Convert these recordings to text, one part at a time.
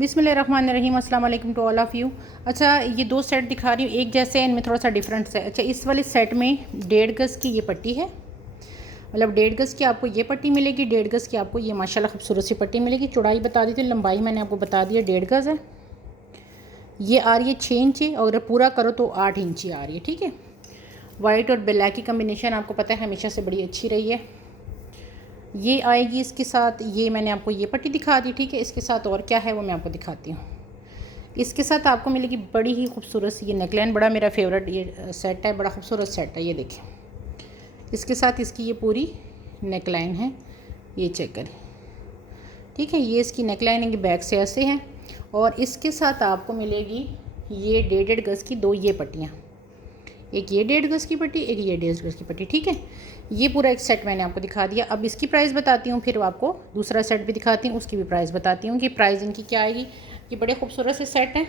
बिस्मिल्लाहिर्रहमानिर्रहीम, अस्सलाम वालेकुम टू ऑल ऑफ़ यू। अच्छा, ये दो सेट दिखा रही हूँ, एक जैसे इनमें थोड़ा सा डिफरेंट है। अच्छा, इस वाले सेट में 1.5 गज़ की ये पट्टी है, मतलब 1.5 गज़ की आपको ये पट्टी मिलेगी, 1.5 गज़ की आपको ये माशाल्लाह खूबसूरत सी पट्टी मिलेगी। चौड़ाई बता दी थी, लंबाई मैंने आपको बता दिया 1.5 गज़ है। ये आ रही है 6 इंची और पूरा करो तो 8 इंची आ रही है। ठीक है, वाइट और ब्लैक की कम्बिनेशन आपको पता है हमेशा से बड़ी अच्छी रही है। ये आएगी इसके साथ, ये मैंने आपको ये पट्टी दिखा दी। ठीक है, इसके साथ और क्या है वो मैं आपको दिखाती हूँ। इसके साथ आपको मिलेगी बड़ी ही खूबसूरत सी ये नेकलाइन, बड़ा मेरा फेवरेट ये सेट है, बड़ा खूबसूरत सेट है। ये देखिए, इसके साथ इसकी ये पूरी नेकलाइन है, ये चेक करें। ठीक है, ये इसकी नेकलाइन है, बैक से ऐसे है और इसके साथ आपको मिलेगी ये 1.5 गज़ की दो ये पट्टियाँ, एक ये 1.5 गज़ की पट्टी, एक ये 1.5 गज़ की पट्टी। ठीक है, ये पूरा एक सेट मैंने आपको दिखा दिया। अब इसकी प्राइस बताती हूँ, फिर आपको दूसरा सेट भी दिखाती हूँ, उसकी भी प्राइस बताती हूँ कि प्राइस इनकी क्या आएगी। ये बड़े खूबसूरत से सेट हैं।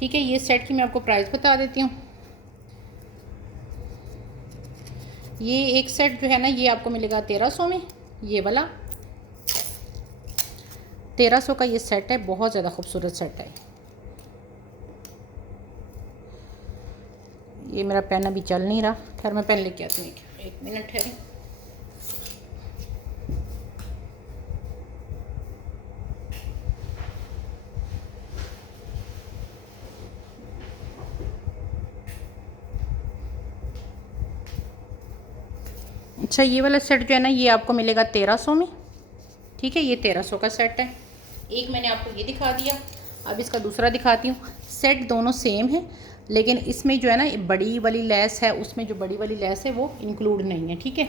ठीक है, ये सेट की मैं आपको प्राइस बता देती हूँ। ये एक सेट जो है ना, ये आपको मिलेगा 1300 में, ये वाला 1300 का ये सेट है, बहुत ज़्यादा खूबसूरत सेट है। ये मेरा पेन अभी चल नहीं रहा, खैर मैं पेन लेके आती हूँ, एक मिनट है। अच्छा, ये वाला सेट जो है ना, ये आपको मिलेगा 1300 में। ठीक है, ये 1300 का सेट है। एक मैंने आपको ये दिखा दिया, अब इसका दूसरा दिखाती हूँ। सेट दोनों सेम है, लेकिन इसमें जो है ना बड़ी वाली लेस है, उसमें जो बड़ी वाली लेस है वो इंक्लूड नहीं है। ठीक है,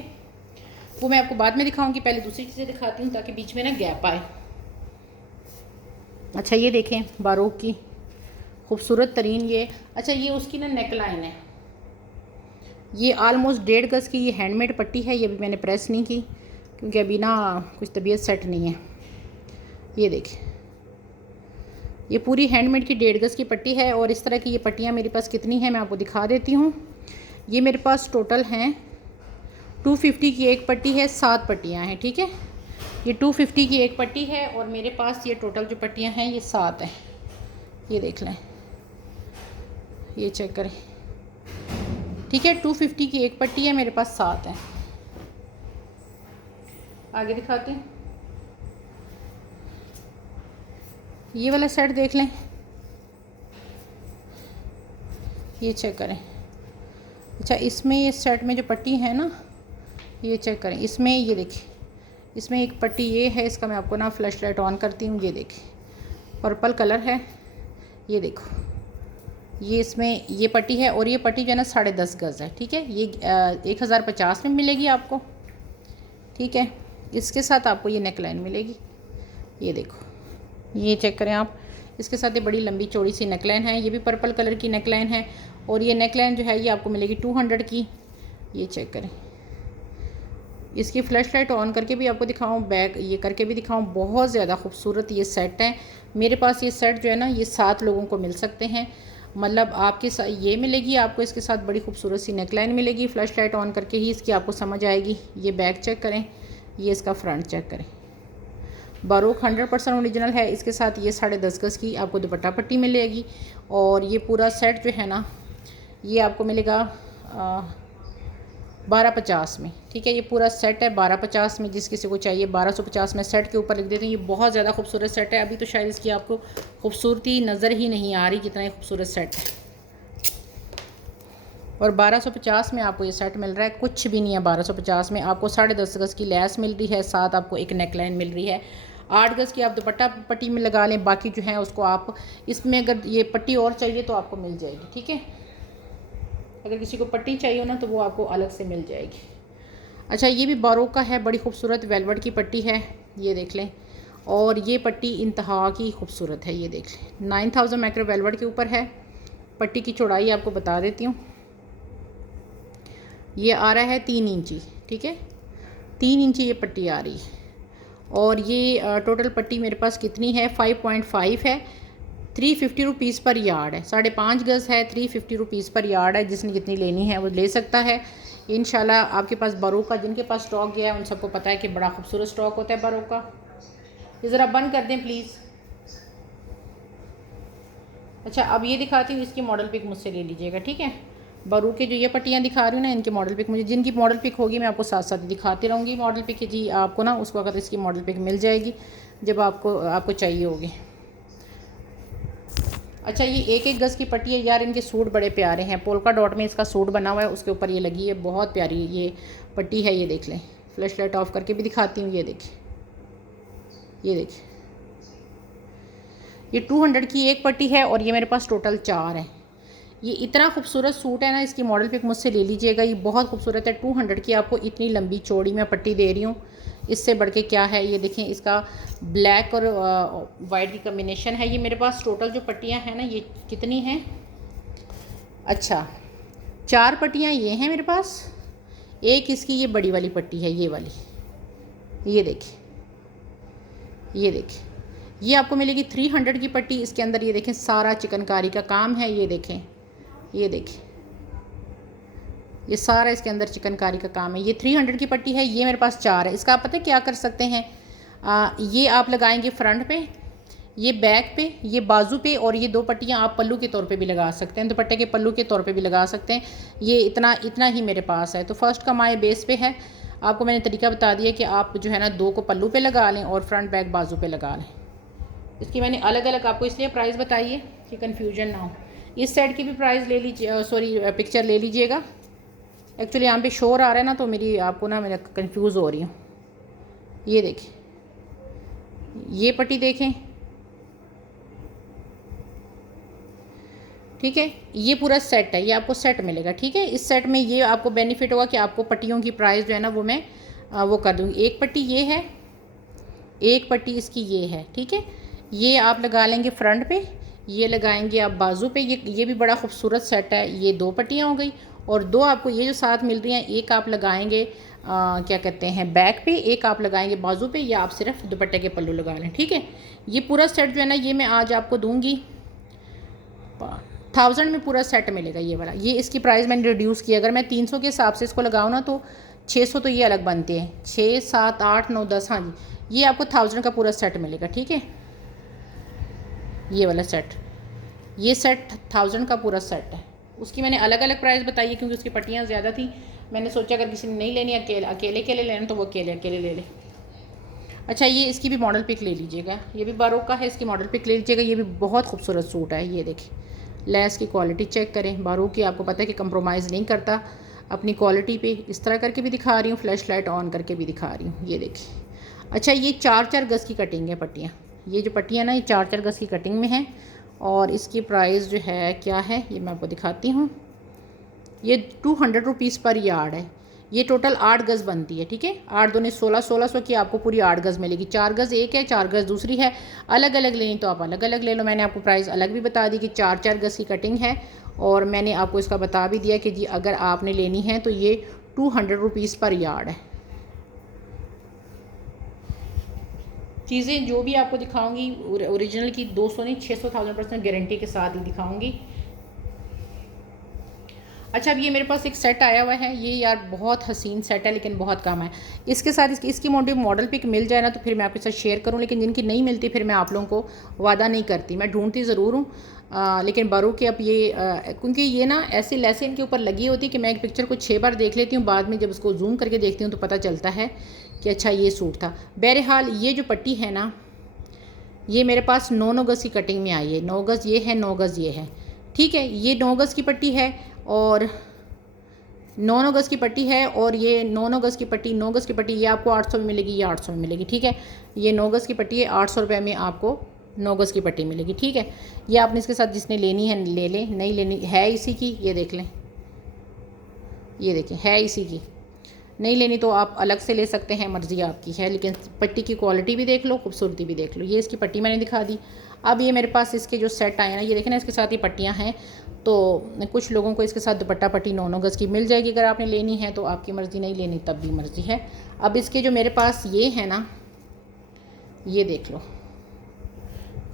वो मैं आपको बाद में दिखाऊंगी, पहले दूसरी चीज़ें दिखाती हूँ ताकि बीच में ना गैप आए। अच्छा, ये देखें, बारोक की खूबसूरत तरीन ये। अच्छा, ये उसकी ना नेकलाइन है, ये आलमोस्ट 1.5 गज़ की ये हैंडमेड पट्टी है। ये भी मैंने प्रेस नहीं की क्योंकि अभी ना कुछ तबीयत सेट नहीं है। ये देखिए, ये पूरी हैंडमेड की 1.5 गज़ की पट्टी है और इस तरह की ये पट्टियाँ मेरे पास कितनी हैं मैं आपको दिखा देती हूँ। ये मेरे पास टोटल हैं 250 की एक पट्टी है, 7 पट्टियाँ हैं। ठीक है, ये 250 की एक पट्टी है और मेरे पास ये टोटल जो पट्टियाँ हैं ये 7 हैं। ये देख लें, ये चेक करें। ठीक है, 250 की एक पट्टी है, मेरे पास 7 हैं। आगे दिखाते हैं, ये वाला सेट देख लें, ये चेक करें। अच्छा, इसमें ये सेट में जो पट्टी है ना, ये चेक करें। इसमें ये देखिए, इसमें एक पट्टी ये है, इसका मैं आपको ना फ्लैश लाइट ऑन करती हूँ। ये देखिए, पर्पल कलर है, ये देखो, ये इसमें ये पट्टी है और ये पट्टी जो है ना 10.5 गज़ है। ठीक है, ये 1050 में मिलेगी आपको। ठीक है, इसके साथ आपको ये नेकलाइन मिलेगी, ये देखो, ये चेक करें आप। इसके साथ ये बड़ी लंबी चौड़ी सी नेकलाइन है, ये भी पर्पल कलर की नेकलाइन है और ये नेकलाइन जो है ये आपको मिलेगी 200 की। ये चेक करें, इसकी फ्लैश लाइट ऑन करके भी आपको दिखाऊं, बैक ये करके भी दिखाऊं। बहुत ज़्यादा खूबसूरत ये सेट है। मेरे पास ये सेट जो है ना, ये 7 लोगों को मिल सकते हैं। मतलब आपके साथ ये मिलेगी आपको, इसके साथ बड़ी खूबसूरत सी नेकलाइन मिलेगी। फ्लैश लाइट ऑन करके ही इसकी आपको समझ आएगी। ये बैक चेक करें, ये इसका फ्रंट चेक करें। बारोक 100% ओरिजिनल है। इसके साथ ये 10.5 गज़ की आपको दुपट्टा पट्टी मिलेगी और ये पूरा सेट जो है ना, ये आपको मिलेगा 1250 में। ठीक है, ये पूरा सेट है 1250 में। जिस किसी को चाहिए 1250 में सेट के ऊपर लिख देते हैं। ये बहुत ज़्यादा खूबसूरत सेट है। अभी तो शायद इसकी आपको खूबसूरती नज़र ही नहीं आ रही, कितना ही खूबसूरत सेट है। और 1250 में आपको ये सेट मिल रहा है, कुछ भी नहीं है। 1250 में आपको 10.5 गज़ की लैस मिल रही है, साथ आपको एक नेकलाइन मिल रही है। 8 गज़ की आप दुपट्टा पट्टी में लगा लें, बाकी जो है उसको आप इसमें अगर ये पट्टी और चाहिए तो आपको मिल जाएगी। ठीक है, अगर किसी को पट्टी चाहिए हो ना तो वो आपको अलग से मिल जाएगी। अच्छा, ये भी बारोक का है, बड़ी खूबसूरत वेलवेट की पट्टी है, ये देख लें। और ये पट्टी इंतहा की खूबसूरत है, ये देख लें। 9000 माइक्रो वेलवेट के ऊपर है। पट्टी की चौड़ाई आपको बता देती हूँ, ये आ रहा है 3 इंची। ठीक है, 3 इंची ये पट्टी आ रही है और ये टोटल पट्टी मेरे पास कितनी है, 5.5 है। 350 रुपीज़ पर यार्ड है, 5.5 गज़ है, 350 रुपीज़ पर यार्ड है। जिसने जितनी लेनी है वो ले सकता है इंशाल्लाह। आपके पास बारोक का जिनके पास स्टॉक गया है उन सबको पता है कि बड़ा खूबसूरत स्टॉक होता है बारोक का। ये ज़रा बंद कर दें प्लीज़। अच्छा अब ये दिखाती हूँ, इसकी मॉडल पिक मुझसे ले लीजिएगा, ठीक है। बारू के जो ये पट्टियाँ दिखा रही हूँ ना, इनकी मॉडल पिक मुझे, जिनकी मॉडल पिक होगी मैं आपको साथ साथ दिखाती रहूँगी मॉडल पिक जी आपको ना, उस वक्त इसकी मॉडल पिक मिल जाएगी जब आपको चाहिए होगी। अच्छा ये एक एक गज़ की पट्टी है यार, इनके सूट बड़े प्यारे हैं, पोल्का डॉट में इसका सूट बना हुआ है, उसके ऊपर ये लगी है, बहुत प्यारी ये पट्टी है। ये देख लें, फ्लैश लाइट ऑफ करके भी दिखाती हूँ। ये देखिए, ये देखिए, ये 200 की एक पट्टी है और ये मेरे पास टोटल 4 है। ये इतना खूबसूरत सूट है ना, इसकी मॉडल पिक मुझसे ले लीजिएगा, ये बहुत खूबसूरत है। 200 की आपको इतनी लंबी चौड़ी मैं पट्टी दे रही हूँ, इससे बढ़ के क्या है। ये देखें, इसका ब्लैक और वाइट की कम्बिनेशन है। ये मेरे पास टोटल जो पट्टियाँ हैं ना, ये कितनी हैं, अच्छा 4 पट्टियाँ ये हैं मेरे पास। एक इसकी ये बड़ी वाली पट्टी है, ये वाली, ये देखिए, ये देखिए, ये आपको मिलेगी 300 की पट्टी। इसके अंदर ये देखें सारा चिकनकारी का काम है। ये देखें, ये देखिए, ये सारा इसके अंदर चिकनकारी का काम है। ये 300 की पट्टी है, ये मेरे पास 4 है। इसका आप पता है क्या कर सकते हैं, ये आप लगाएंगे फ्रंट पे, ये बैक पे, ये बाजू पे, और ये 2 पट्टियाँ आप पल्लू के तौर पे भी लगा सकते हैं, दुपट्टे के पल्लू के तौर पे भी लगा सकते हैं। ये इतना ही मेरे पास है। तो फर्स्ट कमाए बेस पे है, आपको मैंने तरीका बता दिया कि आप जो है ना 2 को पल्लू पे लगा लें और फ्रंट बैक बाजू पे लगा लें। इसकी मैंने अलग अलग आपको इसलिए प्राइस बताई है कि कन्फ्यूजन ना हो। इस सेट की भी प्राइस ले लीजिए, सॉरी पिक्चर ले लीजिएगा। एक्चुअली यहाँ पे शोर आ रहा है ना, तो मेरी आपको ना मैं कंफ्यूज हो रही हूँ। ये देखिए, ये पट्टी देखें, ठीक है, ये पूरा सेट है, ये आपको सेट मिलेगा, ठीक है। इस सेट में ये आपको बेनिफिट होगा कि आपको पट्टियों की प्राइस जो है ना वो मैं वो कर दूँगी। एक पट्टी ये है, एक पट्टी इसकी ये है, ठीक है। ये आप लगा लेंगे फ्रंट पे, ये लगाएंगे आप बाजू पे। ये भी बड़ा खूबसूरत सेट है। ये 2 पट्टियाँ हो गई, और 2 आपको ये जो साथ मिल रही हैं, एक आप लगाएंगे क्या कहते हैं बैक पे, एक आप लगाएंगे बाजू पे, या आप सिर्फ दुपट्टे के पल्लू लगा लें, ठीक है। ये पूरा सेट जो है ना, ये मैं आज आपको दूंगी 1000 में पूरा सेट मिलेगा ये वाला। ये इसकी प्राइस मैंने रिड्यूस की, अगर मैं 300 के हिसाब से इसको लगाऊँ ना तो 600 तो ये अलग बनते हैं, 6, 7, 8, 9, 10, हाँ जी, ये आपको 1000 का पूरा सेट मिलेगा, ठीक है। ये वाला सेट, ये सेट 1000 का पूरा सेट है। उसकी मैंने अलग अलग प्राइस बताई है क्योंकि उसकी पट्टियाँ ज़्यादा थी। मैंने सोचा अगर किसी ने नहीं लेनी, अकेले लेना, तो वो अकेले ले ले। अच्छा ये इसकी भी मॉडल पिक ले लीजिएगा, ये भी बारोक का है, इसकी मॉडल पिक ले लीजिएगा। ये भी बहुत खूबसूरत सूट है। ये देखिए, लेस की क्वालिटी चेक करें। बारोक की आपको पता है कि कंप्रोमाइज़ नहीं करता अपनी क्वालिटी पे। इस तरह करके भी दिखा रही हूँ, फ्लैश लाइट ऑन करके भी दिखा रही हूँ। ये देखिए, अच्छा ये 4-4 गज़ की कटिंग है पट्टियाँ। ये जो पट्टियाँ ना, ये 4-4 गज़ की कटिंग में है, और इसकी प्राइस जो है क्या है ये मैं आपको दिखाती हूँ। ये 200 रुपीज़ पर यार्ड है। ये टोटल 8 गज़ बनती है, ठीक है। 8 दूनी 1600 की आपको पूरी 8 गज़ मिलेगी। 4 गज़ एक है, 4 गज़ दूसरी है। अलग अलग लेनी तो आप अलग अलग ले लो। मैंने आपको प्राइस अलग भी बता दी कि 4-4 गज़ की कटिंग है, और मैंने आपको इसका बता भी दिया कि जी अगर आपने लेनी है तो ये 200 रुपीज़ पर यार्ड है। चीज़ें जो भी आपको दिखाऊंगी ओरिजिनल की 200 नहीं 600,000% गारंटी के साथ ही दिखाऊंगी। अच्छा अब ये मेरे पास एक सेट आया हुआ है, ये यार बहुत हसीन सेट है लेकिन बहुत कम है। इसके साथ इसकी मॉडल पिक मिल जाए ना तो फिर मैं आपके साथ शेयर करूँ, लेकिन जिनकी नहीं मिलती फिर मैं आप लोगों को वादा नहीं करती, मैं ढूंढती ज़रूर हूँ। लेकिन बारू के अब ये क्योंकि ये ना ऐसी लेसें इनके ऊपर लगी होती है कि मैं एक पिक्चर को 6 बार देख लेती हूँ, बाद में जब उसको जूम करके देखती हूँ तो पता चलता है कि अच्छा ये सूट था। बहरहाल ये जो पट्टी है ना, ये मेरे पास 9 गज़ की कटिंग में आई है। 9 गज़ ये है, 9 गज़ ये है, ठीक है। ये 9 गज़ की पट्टी है, और 9 गज़ की पट्टी है, और ये 9 गज़ की पट्टी, 9 गज़ की पट्टी ये आपको 800 में मिलेगी, ये 800 में मिलेगी, ठीक है। ये 9 गज़ की पट्टी है, 800 रुपये में आपको 9 गज़ की पट्टी मिलेगी, ठीक है। ये आपने इसके साथ जिसने लेनी है ले लें, नहीं लेनी है इसी की, ये देख लें, ये देखें है इसी की। नहीं लेनी तो आप अलग से ले सकते हैं, मर्ज़ी आपकी है, लेकिन पट्टी की क्वालिटी भी देख लो, खूबसूरती भी देख लो। ये इसकी पट्टी मैंने दिखा दी। अब ये मेरे पास इसके जो सेट आए ना, ये देखें ना, इसके साथ ये पट्टियाँ हैं, तो कुछ लोगों को इसके साथ दुपट्टा पट्टी 9 गज़ की मिल जाएगी अगर आपने लेनी है तो आपकी मर्ज़ी, नहीं लेनी तब भी मर्ज़ी है। अब इसके जो मेरे पास ये है ना, ये देख लो,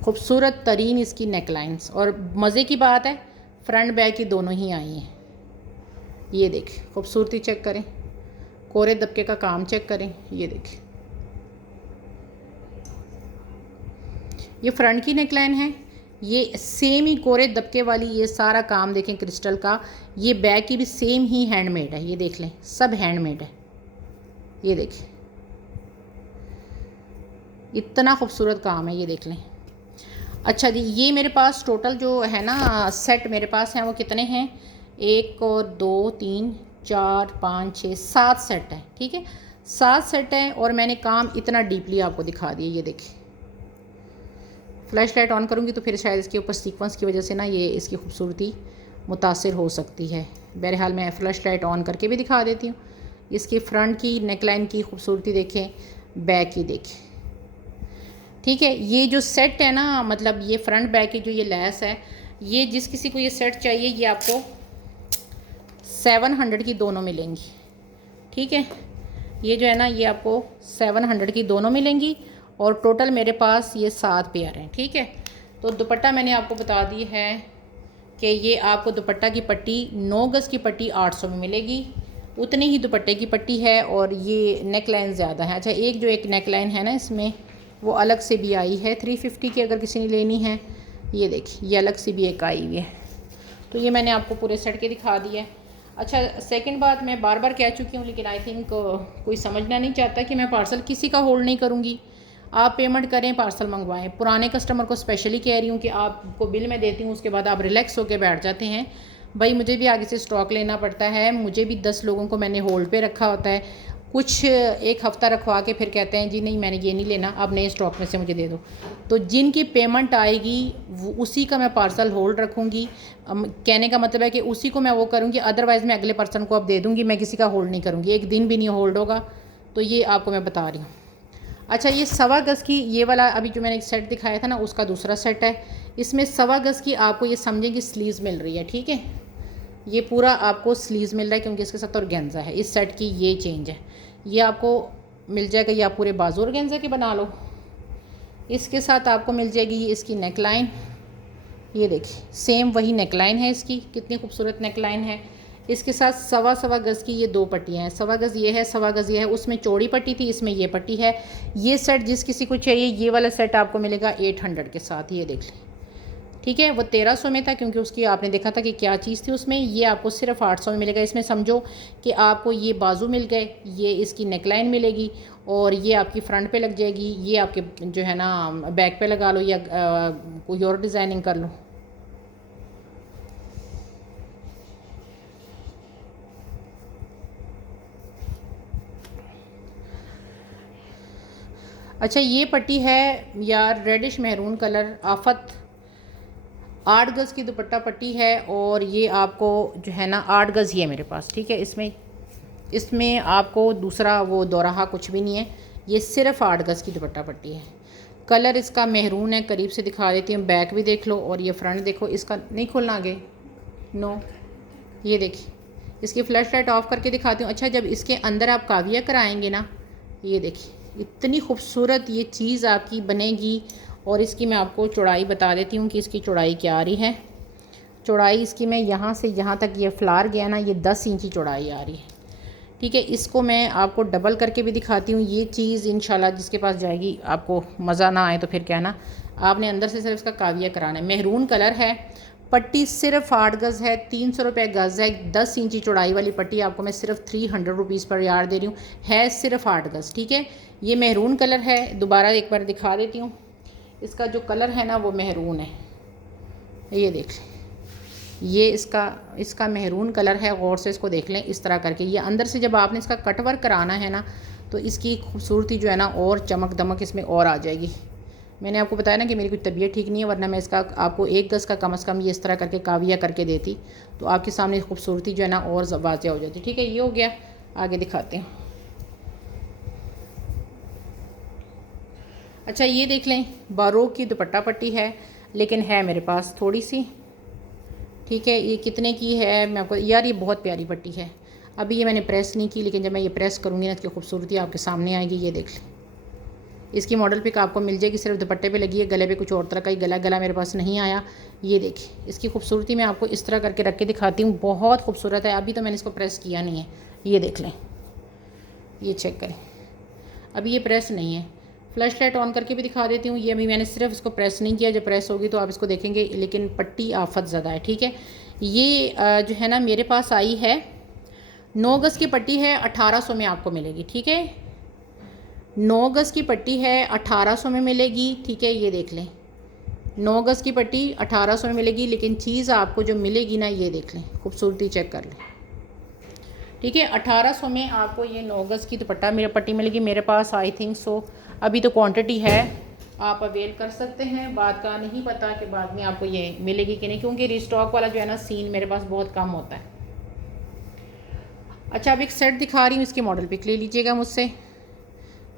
खूबसूरत तरीन इसकी नेकलाइंस, और मज़े की बात है फ्रंट बैक की दोनों ही आई हैं। ये देखें, खूबसूरती चेक करें, कोरे दबके का काम चेक करें, ये देखें, ये फ्रंट की नेकलाइन है, ये सेम ही कोरे दबके वाली, ये सारा काम देखें क्रिस्टल का। ये बैक की भी सेम ही हैंडमेड है, ये देख लें, सब हैंडमेड है। ये देखें, इतना खूबसूरत काम है, ये देख लें। अच्छा जी, ये मेरे पास टोटल जो है ना सेट मेरे पास हैं वो कितने हैं, 1 और 2 3 4 5 6 7 सेट है। ठीक है, 7 सेट है और मैंने काम इतना डीपली आपको दिखा दिया। ये देखिए, फ्लैश लाइट ऑन करूँगी तो फिर शायद इसके ऊपर सीक्वेंस की वजह से ना ये इसकी खूबसूरती मुतासिर हो सकती है। बहरहाल मैं फ्लैश लाइट ऑन करके भी दिखा देती हूँ। इसकी फ्रंट की नेकलाइन की खूबसूरती देखें, बैक की देखें। ठीक है, ये जो सेट है ना, मतलब ये फ्रंट बैक की जो ये लैस है, ये जिस किसी को ये सेट चाहिए ये आपको 700 की दोनों मिलेंगी। ठीक है, ये जो है ना ये आपको 700 की दोनों मिलेंगी और टोटल मेरे पास ये 7 पेयर हैं। ठीक है, तो दुपट्टा मैंने आपको बता दी है कि ये आपको दुपट्टा की पट्टी 9 गज़ की पट्टी 800 में मिलेगी, उतनी ही दुपट्टे की पट्टी है और ये नेक लाइन ज़्यादा है। अच्छा, एक नेक लाइन है ना इसमें वो अलग से भी आई है 350 की, अगर किसी ने लेनी है। ये देखिए, ये अलग से भी एक आई हुई है। तो ये मैंने आपको पूरे सेट के दिखा दिया है। अच्छा, सेकंड बात मैं बार बार कह चुकी हूँ, लेकिन आई थिंक कोई समझना नहीं चाहता कि मैं पार्सल किसी का होल्ड नहीं करूँगी। आप पेमेंट करें, पार्सल मंगवाएं। पुराने कस्टमर को स्पेशली कह रही हूँ कि आपको बिल मैं देती हूँ, उसके बाद आप रिलैक्स होकर बैठ जाते हैं। भाई मुझे भी आगे से स्टॉक लेना पड़ता है, मुझे भी 10 लोगों को मैंने होल्ड पे रखा होता है। कुछ एक हफ़्ता रखवा के फिर कहते हैं जी नहीं मैंने ये नहीं लेना, अब नए स्टॉक में से मुझे दे दो। तो जिनकी पेमेंट आएगी वो उसी का मैं पार्सल होल्ड रखूँगी। कहने का मतलब है कि उसी को मैं वो करूँगी, अदरवाइज़ मैं अगले पर्सन को अब दे दूँगी, मैं किसी का होल्ड नहीं करूँगी, एक दिन भी नहीं होल्ड होगा। तो ये आपको मैं बता रही हूँ। अच्छा, ये 1.25 गज़ की ये वाला अभी जो मैंने एक सेट दिखाया था ना, उसका दूसरा सेट है। इसमें 1.25 गज़ की आपको ये समझें कि स्लीव्स मिल रही है। ठीक है, ये पूरा आपको स्लीव्स मिल रहा है क्योंकि इसके साथ ऑर्गेन्जा है। इस सेट की ये चेंज है, ये आपको मिल जाएगा, ये आप पूरे बाजू ऑर्गेन्जा के बना लो। इसके साथ आपको मिल जाएगी ये इसकी नेकलाइन, ये देखिए सेम वही नेकलाइन है इसकी, कितनी खूबसूरत नेकलाइन है। इसके साथ 1.25 गज़ की ये 2 पट्टियाँ हैं, 1.25 गज़ ये है, 1.25 गज़ ये है। उसमें चौड़ी पट्टी थी, इसमें ये पट्टी है। ये सेट जिस किसी को चाहिए ये वाला सेट आपको मिलेगा 800 के साथ, ये देख लें। ठीक है, वो 1300 में था क्योंकि उसकी आपने देखा था कि क्या चीज़ थी उसमें। ये आपको सिर्फ 800 में मिलेगा। इसमें समझो कि आपको ये बाजू मिल गए, ये इसकी नेकलाइन मिलेगी और ये आपकी फ्रंट पे लग जाएगी, ये आपके जो है ना बैक पे लगा लो या कोई और डिज़ाइनिंग कर लो। अच्छा, ये पट्टी है यार रेडिश मेहरून कलर, आफत 8 गज़ की दुपट्टा पट्टी है और ये आपको जो है ना 8 गज़ ही है मेरे पास। ठीक है, इसमें आपको दूसरा वो दोराहा कुछ भी नहीं है, ये सिर्फ 8 गज़ की दुपट्टा पट्टी है। कलर इसका मेहरून है, करीब से दिखा देती हूँ। बैक भी देख लो और ये फ्रंट देखो, इसका नहीं खोलना आगे, नो, ये देखिए इसकी फ्लैश लाइट ऑफ करके दिखाती हूँ। अच्छा, जब इसके अंदर आप काविया कराएंगे ना, ये देखिए इतनी खूबसूरत ये चीज़ आपकी बनेगी। और इसकी मैं आपको चौड़ाई बता देती हूँ कि इसकी चौड़ाई क्या आ रही है। चौड़ाई इसकी मैं यहाँ से यहाँ तक ये फ्लावर गया ना, ये 10 इंच की चौड़ाई आ रही है। ठीक है, इसको मैं आपको डबल करके भी दिखाती हूँ। ये चीज़ इंशाल्लाह जिसके पास जाएगी, आपको मज़ा ना आए तो फिर क्या ना, आपने अंदर से सिर्फ इसका काविया कराना है। मेहरून कलर है, पट्टी सिर्फ 8 गज़ है, 300 रुपये गज़ है। 10 इंची चौड़ाई वाली पट्टी आपको मैं सिर्फ 300 रुपीज़ पर यार्ड दे रही हूँ, है सिर्फ 8 गज़। ठीक है, ये मेहरून कलर है, दोबारा एक बार दिखा देती हूँ। इसका जो कलर है ना वो मेहरून है, ये देख लें, ये इसका मेहरून कलर है। गौर से इसको देख लें इस तरह करके। ये अंदर से जब आपने इसका कट वर्क कराना है ना, तो इसकी खूबसूरती जो है ना और चमक दमक इसमें और आ जाएगी। मैंने आपको बताया ना कि मेरी कुछ तबीयत ठीक नहीं है, वरना मैं इसका आपको 1 गज़ का कम से कम ये इस तरह करके काविया करके देती, तो आपके सामने खूबसूरती जो है ना और वाज़ेह हो जाती। ठीक है, ये हो गया, आगे दिखाते हैं। अच्छा, ये देख लें, बारोक की दुपट्टा पट्टी है, लेकिन है मेरे पास थोड़ी सी। ठीक है, ये कितने की है मैं आपको, यार ये बहुत प्यारी पट्टी है। अभी ये मैंने प्रेस नहीं की, लेकिन जब मैं ये प्रेस करूँगी ना इसकी खूबसूरती आपके सामने आएगी। ये देख लें, इसकी मॉडल पिक आपको मिल जाएगी, सिर्फ दुपट्टे पे लगी है, गले पे कुछ और तरह का ही गला मेरे पास नहीं आया। ये देखिए, इसकी खूबसूरती मैं आपको इस तरह करके रख के दिखाती हूँ, बहुत खूबसूरत है। अभी तो मैंने इसको प्रेस किया नहीं है, ये देख लें, ये चेक करें, अभी ये प्रेस नहीं है। फ्लैश लाइट ऑन करके भी दिखा देती हूँ। ये अभी मैंने सिर्फ इसको प्रेस नहीं किया, जब प्रेस होगी तो आप इसको देखेंगे, लेकिन पट्टी आफत ज़्यादा है। ठीक है, ये जो है ना मेरे पास आई है 9 गज़ की पट्टी है, 1800 में आपको मिलेगी। ठीक है, 9 गज़ की पट्टी है, 1800 में मिलेगी। ठीक है, ये देख लें, 9 गज़ की पट्टी 1800 में मिलेगी, लेकिन चीज़ आपको जो मिलेगी ना, ये देख लें, खूबसूरती चेक कर लें। ठीक है, 1800 में आपको ये 9 गज़ की दुपट्टा मेरे पट्टी मिलेगी। मेरे पास आई थिंक सो अभी तो क्वांटिटी है, आप अवेल कर सकते हैं। बात का नहीं पता कि बाद में आपको ये मिलेगी कि नहीं, क्योंकि रिस्टॉक वाला जो है ना सीन मेरे पास बहुत कम होता है। अच्छा, अब एक सेट दिखा रही हूँ, इसके मॉडल पिक ले लीजिएगा मुझसे।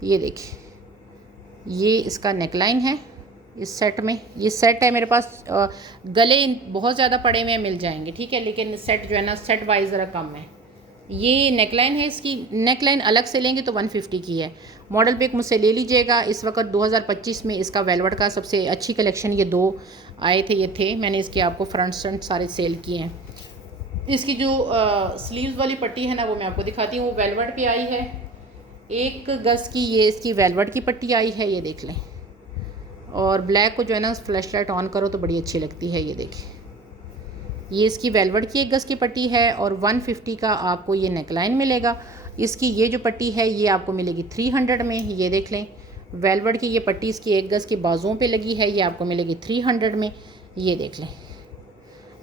ये देखिए, ये इसका नेकलाइन है इस सेट में। ये सेट है मेरे पास, गले बहुत ज़्यादा पड़े हुए मिल जाएंगे। ठीक है, लेकिन सेट जो है ना सेट वाइज ज़रा कम है। ये नेकलाइन है, इसकी नेकलाइन अलग से लेंगे तो 150 की है। मॉडल पिक मुझसे ले लीजिएगा। इस वक्त 2025 में इसका वेलवेट का सबसे अच्छी कलेक्शन ये 2 आए थे, ये थे। मैंने इसके आपको फ्रंट सारे सेल किए हैं। इसकी जो स्लीव्स वाली पट्टी है ना, वो मैं आपको दिखाती हूँ। वो वेलवेट पे आई है, 1 गज़ की ये इसकी वेलवेट की पट्टी आई है, ये देख लें। और ब्लैक को जो है ना फ्लैश लाइट ऑन करो तो बड़ी अच्छी लगती है। ये देखिए, ये इसकी वेलवेट की 1 गज़ की पट्टी है और 150 का आपको ये नेकलाइन मिलेगा। इसकी ये जो पट्टी है ये आपको मिलेगी 300 में। ये देख लें, वेलवेट की ये पट्टी इसकी 1 गज़ के बाजुओं पे लगी है, ये आपको मिलेगी 300 में। ये देख लें,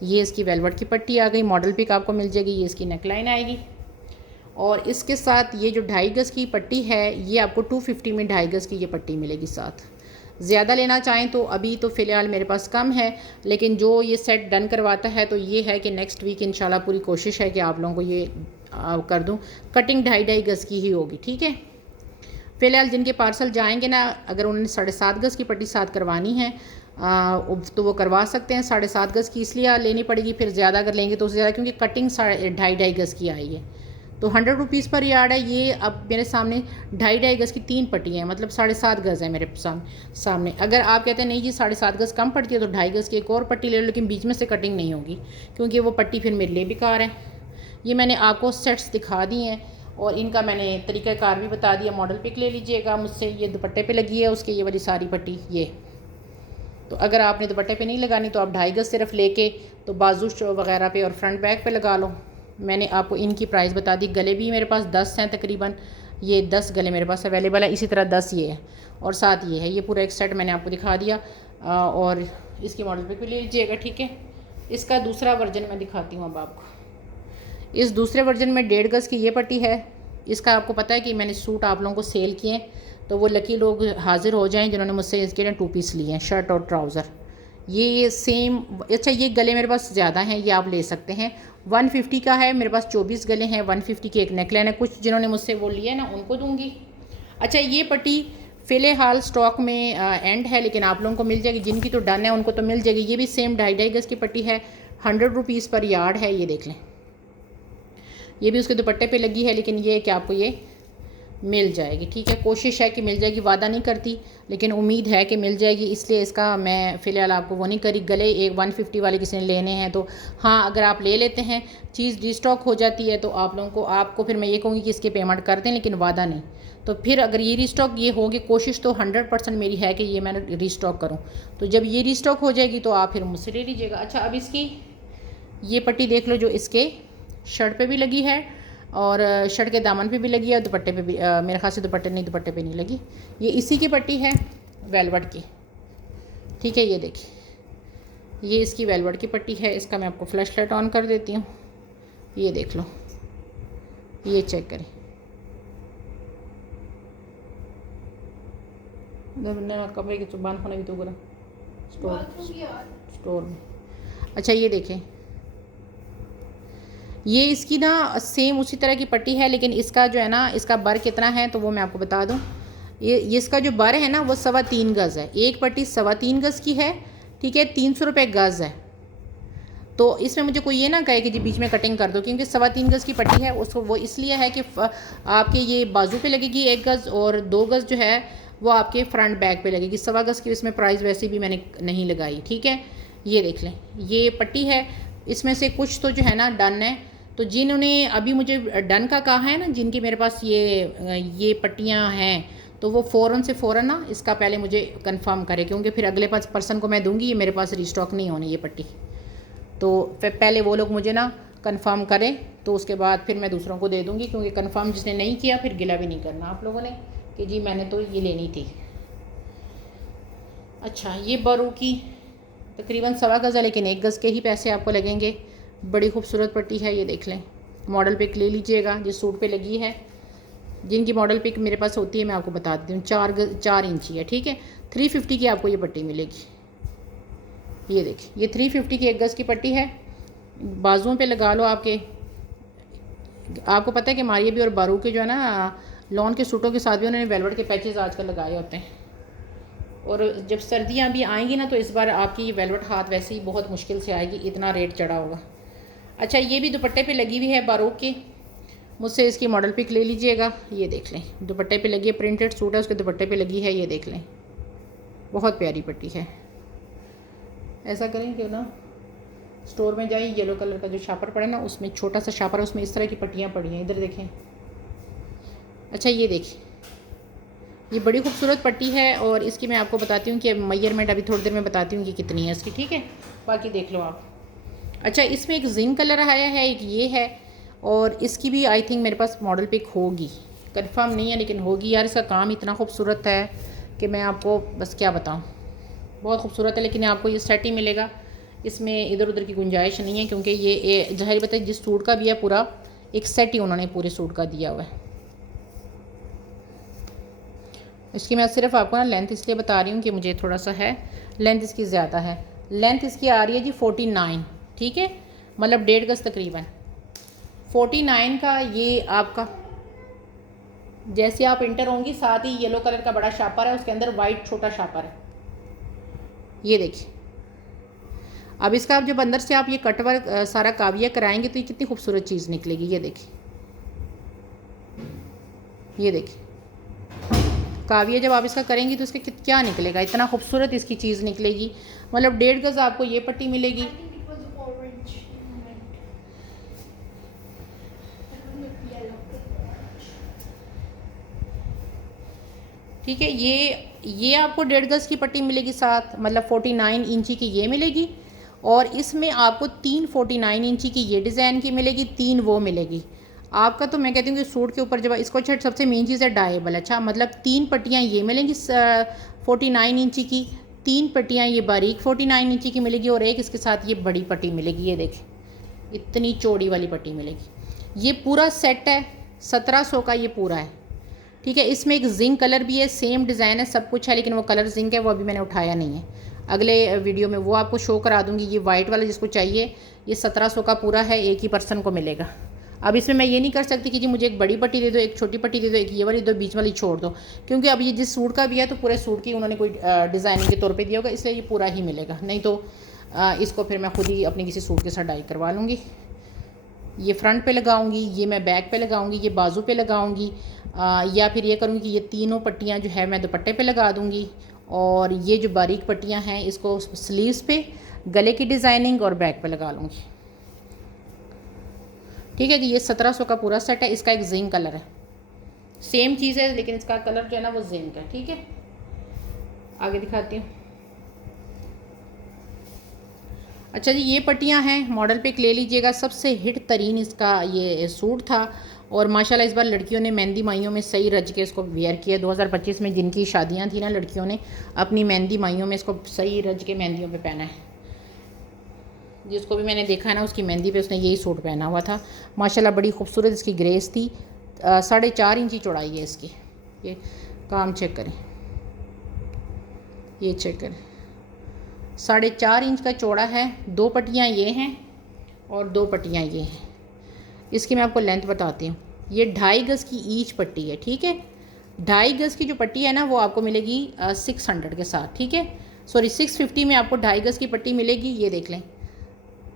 ये इसकी वेलवेट की पट्टी आ गई। मॉडल पिक आपको मिल जाएगी, ये इसकी नेकलाइन आएगी। और इसके साथ ये जो 2.5 गज़ की पट्टी है ये आपको 250 में 2.5 गज़ की ये पट्टी मिलेगी साथ। ज़्यादा लेना चाहें तो अभी तो फ़िलहाल मेरे पास कम है, लेकिन जो ये सेट डन करवाता है तो ये है कि नेक्स्ट वीक इंशाल्लाह पूरी कोशिश है कि आप लोगों को ये कर दूं। कटिंग 2.5 गज़ की ही होगी। ठीक है, फ़िलहाल जिनके पार्सल जाएंगे ना, अगर उन्होंने 7.5 गज़ की पट्टी साथ करवानी है तो वो करवा सकते हैं। 7.5 गज़ की इसलिए लेनी पड़ेगी, फिर ज़्यादा अगर लेंगे तो उससे ज़्यादा, क्योंकि कटिंग 2.5 गज़ की आई है तो 100 रुपीज़ पर यार्ड है। ये अब मेरे सामने 2.5 गज़ की 3 पट्टी हैं, मतलब 7.5 गज़ है मेरे सामने। अगर आप कहते हैं नहीं जी 7.5 गज़ कम पड़ती है तो 2.5 गज़ की एक और पट्टी ले लो, लेकिन बीच में से कटिंग नहीं होगी, क्योंकि वो पट्टी फिर मेरे लिए बेकार है। ये मैंने आपको सेट्स दिखा दिए हैं और इनका मैंने तरीक़ाकार भी बता दिया। मॉडल पिक ले लीजिएगा मुझसे। ये दुपट्टे पे लगी है उसके, ये वाली सारी पट्टी ये। तो अगर आपने दुपट्टे पे नहीं लगानी तो आप 2.5 गज़ सिर्फ लेके तो बाजू वगैरह पे और फ्रंट बैक पे लगा लो। मैंने आपको इनकी प्राइस बता दी। गले भी मेरे पास 10 हैं तकरीबन, ये 10 गले मेरे पास अवेलेबल है। इसी तरह 10 ये है और साथ ये है। ये पूरा एक सेट मैंने आपको दिखा दिया और इसकी मॉडल पिक भी ले लीजिएगा। ठीक है, इसका दूसरा वर्जन मैं दिखाती हूँ अब आपको। इस दूसरे वर्जन में 1.5 गज़ की ये पट्टी है। इसका आपको पता है कि मैंने सूट आप लोगों को सेल किए, तो वो लकी लोग हाज़िर हो जाएं जिन्होंने मुझसे इसके 2 पीस लिए हैं, शर्ट और ट्राउज़र। ये सेम। अच्छा, ये गले मेरे पास ज़्यादा हैं, ये आप ले सकते हैं। 150 का है मेरे पास, 24 गले हैं। 150 की एक नेकलाइन है। कुछ जिन्होंने मुझसे वो लिए ना उनको दूंगी। अच्छा, ये पट्टी फ़िलहाल स्टॉक में एंड है, लेकिन आप लोगों को मिल जाएगी। जिनकी तो डन है उनको तो मिल जाएगी। ये भी सेम 2.5 गज़ की पट्टी है, 100 रुपीज़ पर यार्ड है। ये देख लें, ये भी उसके दुपट्टे पे लगी है, लेकिन ये है कि आपको ये मिल जाएगी। ठीक है, कोशिश है कि मिल जाएगी, वादा नहीं करती, लेकिन उम्मीद है कि मिल जाएगी, इसलिए इसका मैं फ़िलहाल आपको वो नहीं करी। गले एक 150 वाले किसी ने लेने हैं तो हाँ, अगर आप ले लेते हैं, चीज़ रिस्टॉक हो जाती है तो आप लोगों को आपको फिर मैं ये कहूँगी कि इसकी पेमेंट कर दें, लेकिन वादा नहीं। तो फिर अगर ये रिस्टॉक ये होगी, कोशिश तो 100% मेरी है कि ये मैंने रिस्टॉक करूँ। तो जब ये रिस्टॉक हो जाएगी तो आप फिर मुझसे ले लीजिएगा। अच्छा, अब इसकी ये पट्टी देख लो जो इसके शर्ट पे भी लगी है और शर्ट के दामन पे भी लगी है और दुपट्टे पे भी। मेरे ख्याल से दुपट्टे पे नहीं लगी। ये इसी की पट्टी है वेलवेट की। ठीक है, ये देखिए, ये इसकी वेलवेट की पट्टी है। इसका मैं आपको फ्लैश लाइट ऑन कर देती हूँ। ये देख लो, ये चेक करें, कमरे की चुबान होने भी तो पूरा स्टोर में। अच्छा, ये देखें, ये इसकी ना सेम उसी तरह की पट्टी है, लेकिन इसका जो है ना, इसका बर कितना है तो वो मैं आपको बता दूं। ये इसका जो बर है ना वो 3.25 गज़ है। एक पट्टी 3.25 गज़ की है। ठीक है, 300 रुपये गज़ है। तो इसमें मुझे कोई ये ना कहे कि जी बीच में कटिंग कर दो, क्योंकि 3.25 गज़ की पट्टी है। उसको वो इसलिए है कि आपके ये बाजू पे लगेगी 1 गज़ और 2 गज़ जो है वो आपके फ्रंट बैक पे लगेगी। 1.25 गज़ की इसमें प्राइस वैसे भी मैंने नहीं लगाई। ठीक है, ये देख लें, ये पट्टी है। इसमें से कुछ तो जो है ना डन है, तो जिन्होंने अभी मुझे डन का कहा है ना, जिनके मेरे पास ये पट्टियाँ हैं, तो वो फ़ौरन ना इसका पहले मुझे कंफर्म करे, क्योंकि फिर अगले पास पर्सन को मैं दूंगी, ये मेरे पास रिस्टॉक नहीं होनी ये पट्टी। तो फिर पहले वो लोग मुझे ना कंफर्म करें, तो उसके बाद फिर मैं दूसरों को दे दूंगी, क्योंकि कंफर्म जिसने नहीं किया फिर गिला भी नहीं करना आप लोगों ने कि जी मैंने तो ये लेनी थी। अच्छा, ये बारू की तकरीबन 1.25 गज़ है, लेकिन 1 गज़ के ही पैसे आपको लगेंगे। बड़ी खूबसूरत पट्टी है, ये देख लें। मॉडल पिक ले लीजिएगा जिस सूट पे लगी है। जिनकी मॉडल पिक मेरे पास होती है मैं आपको बता देती हूँ। 4 इंची है, ठीक है। 350 की आपको ये पट्टी मिलेगी। ये देखिए, ये 350 की 1 गज़ की पट्टी है। बाजुओं पे लगा लो आपके। आपको पता है कि मारिया भी और बारू के जो है ना लॉन के सूटों के साथ भी उन्होंने वेलवेट के पैचेस आजकल लगाए होते हैं। और जब सर्दियाँ भी आएंगी ना, तो इस बार आपकी ये वेलवेट हाथ वैसे ही बहुत मुश्किल से आएगी, इतना रेट चढ़ा होगा। अच्छा, ये भी दुपट्टे पे लगी हुई है बारू के। मुझसे इसकी मॉडल पिक ले लीजिएगा। ये देख लें, दुपट्टे पे लगी है, प्रिंटेड सूट है, उसके दुपट्टे पे लगी है। ये देख लें, बहुत प्यारी पट्टी है। ऐसा करें कि ना स्टोर में जाइए, येलो कलर का जो शापर पड़ा है ना, उसमें छोटा सा शापर है, उसमें इस तरह की पट्टियाँ पड़ी हैं। इधर देखें। अच्छा, ये देखिए, ये बड़ी खूबसूरत पट्टी है। और इसकी मैं आपको बताती हूँ कि मेजरमेंट अभी थोड़ी देर में बताती हूँ कि कितनी है इसकी, ठीक है। बाकी देख लो आप। अच्छा, इसमें एक जिंक कलर आया है, एक ये है, और इसकी भी आई थिंक मेरे पास मॉडल पिक होगी, कंफर्म नहीं है लेकिन होगी। यार इसका काम इतना खूबसूरत है कि मैं आपको बस क्या बताऊँ, बहुत खूबसूरत है। लेकिन आपको ये सेट ही मिलेगा, इसमें इधर उधर की गुंजाइश नहीं है, क्योंकि ये ज़ाहिर बात है जिस सूट का भी है पूरा एक सेट ही उन्होंने पूरे सूट का दिया हुआ है। इसकी मैं सिर्फ आपको ना लेंथ इसलिए बता रही हूँ कि मुझे थोड़ा सा है लेंथ इसकी ज़्यादा है। लेंथ इसकी आ रही है जी 49, ठीक है, मतलब 1.5 गज़ तकरीबन। 49 का ये आपका, जैसे आप इंटर होंगी साथ ही येलो कलर का बड़ा शापर है, उसके अंदर वाइट छोटा शापर है। ये देखिए, अब इसका जब अंदर से आप ये कटवर्क सारा काविया कराएंगे तो ये कितनी खूबसूरत चीज़ निकलेगी। ये देखिए, ये देखिए, काविया जब आप इसका करेंगी तो इसका क्या निकलेगा, इतना खूबसूरत इसकी चीज़ निकलेगी। मतलब 1.5 गज़ आपको ये पट्टी मिलेगी। ठीक है, ये आपको 1.5 गज़ की पट्टी मिलेगी साथ, मतलब 49 इंची की ये मिलेगी। और इसमें आपको 3 49 इंची की ये डिज़ाइन की मिलेगी, 3 वो मिलेगी आपका। तो मैं कहती हूँ कि सूट के ऊपर जब इसको, अच्छा सबसे मेन चीज़ है डायबल। अच्छा, मतलब 3 पट्टियाँ ये मिलेंगी 49 इंची की, 3 पट्टियाँ ये बारीक 49 इंची की मिलेगी, और एक इसके साथ ये बड़ी पट्टी मिलेगी। ये देखें, इतनी चौड़ी वाली पट्टी मिलेगी। ये पूरा सेट है, 1700 का ये पूरा है, ठीक है। इसमें एक जिंक कलर भी है, सेम डिज़ाइन है, सब कुछ है, लेकिन वो कलर जिंक है, वो अभी मैंने उठाया नहीं है। अगले वीडियो में वो आपको शो करा दूंगी। ये वाइट वाला जिसको चाहिए, ये 1700 का पूरा है, एक ही पर्सन को मिलेगा। अब इसमें मैं ये नहीं कर सकती कि जी मुझे एक बड़ी पट्टी दे दो, एक छोटी पट्टी दे दो, एक ये वाली दो, बीच वाली छोड़ दो, क्योंकि अब ये जिस सूट का भी है तो पूरे सूट की उन्होंने कोई डिज़ाइनिंग के तौर पे दिया होगा, इसलिए ये पूरा ही मिलेगा। नहीं तो इसको फिर मैं खुद ही अपने किसी सूट के साथ डाई करवा लूँगी। ये फ्रंट पे लगाऊंगी, ये मैं बैक पे लगाऊंगी, ये बाजू पे लगाऊंगी, या फिर ये करूँगी कि ये तीनों पट्टियाँ जो है मैं दुपट्टे पे लगा दूँगी। और ये जो बारीक पट्टियाँ हैं इसको स्लीव्स पे, गले की डिज़ाइनिंग और बैक पे लगा लूँगी। ठीक है कि ये 1700 का पूरा सेट है। इसका एक जिंक कलर है, सेम चीज़ है लेकिन इसका कलर जो है ना वो जिंक है। ठीक है, आगे दिखाती हूँ। अच्छा जी, ये पट्टियाँ हैं, मॉडल पिक ले लीजिएगा। सबसे हिट तरीन इसका ये सूट था, और माशाल्लाह इस बार लड़कियों ने मेहंदी माइयों में सही रज के इसको वेयर किया। 2025 में जिनकी शादियाँ थी ना, लड़कियों ने अपनी मेहंदी माइयों में इसको सही रज के मेहंदियों पे पहना है। जिसको भी मैंने देखा है ना, उसकी मेहंदी पे उसने यही सूट पहना हुआ था। माशाल्लाह बड़ी खूबसूरत इसकी ग्रेस थी। 4.5 इंची चौड़ाई है इसकी। ये काम चेक करें, ये चेक करें, 4.5 इंच का चौड़ा है। 2 पट्टियाँ ये हैं और 2 पट्टियाँ ये हैं। इसकी मैं आपको लेंथ बताती हूँ। ये 2.5 गज़ की ईच पट्टी है। ठीक है, 2.5 गज़ की जो पट्टी है ना वो आपको मिलेगी 600 के साथ। ठीक है, सॉरी 650 में आपको 2.5 गज़ की पट्टी मिलेगी। ये देख लें,